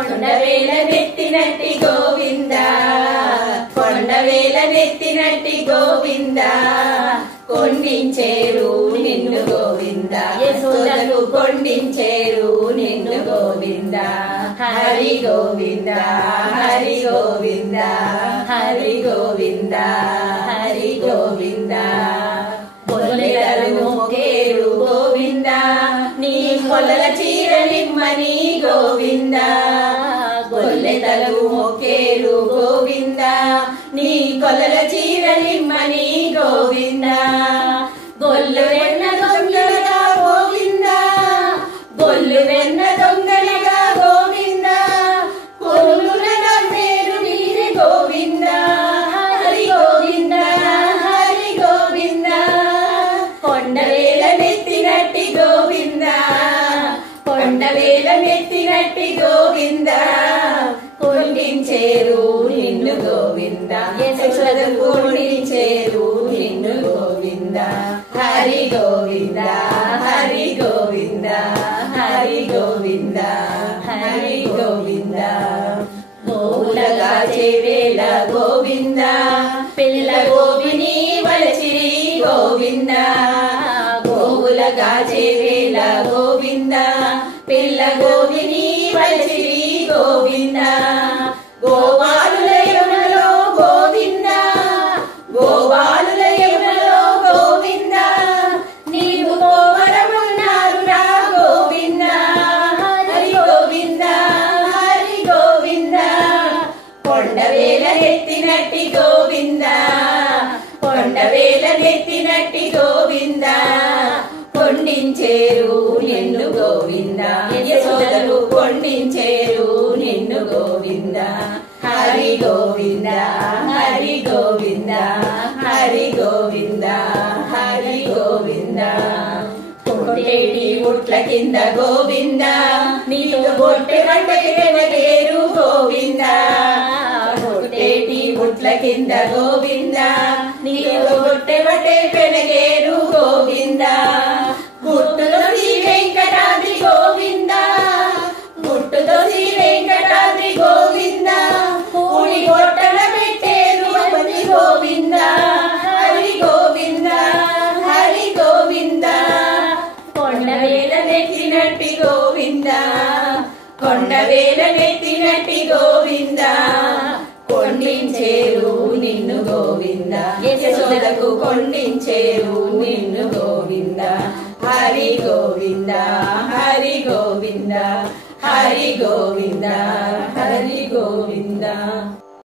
కొండవేల నెత్తినట్టి గోవింద కొండవేల నెత్తినట్టి గోవింద కొండించేరు నిన్ను గోవింద యశోదకు కొండించేరు నిన్ను గోవింద హరి గోవింద హరి గోవింద హరి గోవింద హరి గోవింద బొల్లెలను మోకేరు గోవింద నీ కొలల చీరలిమ్మని గోవింద గొల్లెతలు మొక్కేరు గోవింద నీ కొలల చీరలిమ్మని గోవింద గొల్లు వెన్న దొంగలుగా గోవింద గొల్లు వెన్న దొంగలుగా గోవింద కొల్లుల నమ్మేరు నీరే గోవింద హరి గోవింద హరి గోవింద కొండవేల నెత్తినట్టి గోవింద కొండవేల నెత్తినట్టి గోవింద కొండించేరు నిన్ను గోవింద యశోదకు కొండించేరు నిన్ను గోవింద హరి గోవింద హరి గోవింద హరి గోవింద హరి గోవింద గోవులగా చేవేల గోవింద పిల్ల గోవిని వలచిరి గోవింద గోవులగా చేవేల గోవింద పిల్ల గోవిని వలచిరి గోవింద గోవాలుల యమునలో గోవింద గోవాలుల యమునలో గోవింద నీవు గోవరమున్నారు రా గోవింద హరి గోవింద హరి గోవింద కొండవేల నెత్తినట్టి గోవింద కొండవేల నెత్తినట్టి గోవింద కొండించేరు నిన్ను గోవింద యశోదకు కొండించేరు నిన్ను గోవింద హరి గోవింద హరి గోవింద హరి గోవింద హరి గోవింద కొట్టేటి ఉట్ల కింద గోవింద నీతో కొట్టె వంటేరు గోవింద కొట్టేటి ఉట్ల కింద గోవింద నీతో కొట్టె వటే పెనగేరు గోవింద గుట్టుతో శ్రీ వెంకటాద్రి గోవింద గుట్టుతో శ్రీ వెంకటాద్రి గోవింద కూడి గొట్టల పెట్టేరు పతి గోవింద హరి గోవింద హరి గోవింద కొండవేల నెత్తినట్టి గోవింద కొండవేల నెత్తినట్టి గోవింద కొండించేరు నిన్ను గోవింద యశోదకు కొండించేరు నిన్ను గోవింద హరి గోవింద హరి గోవింద హరి గోవింద హరి గోవింద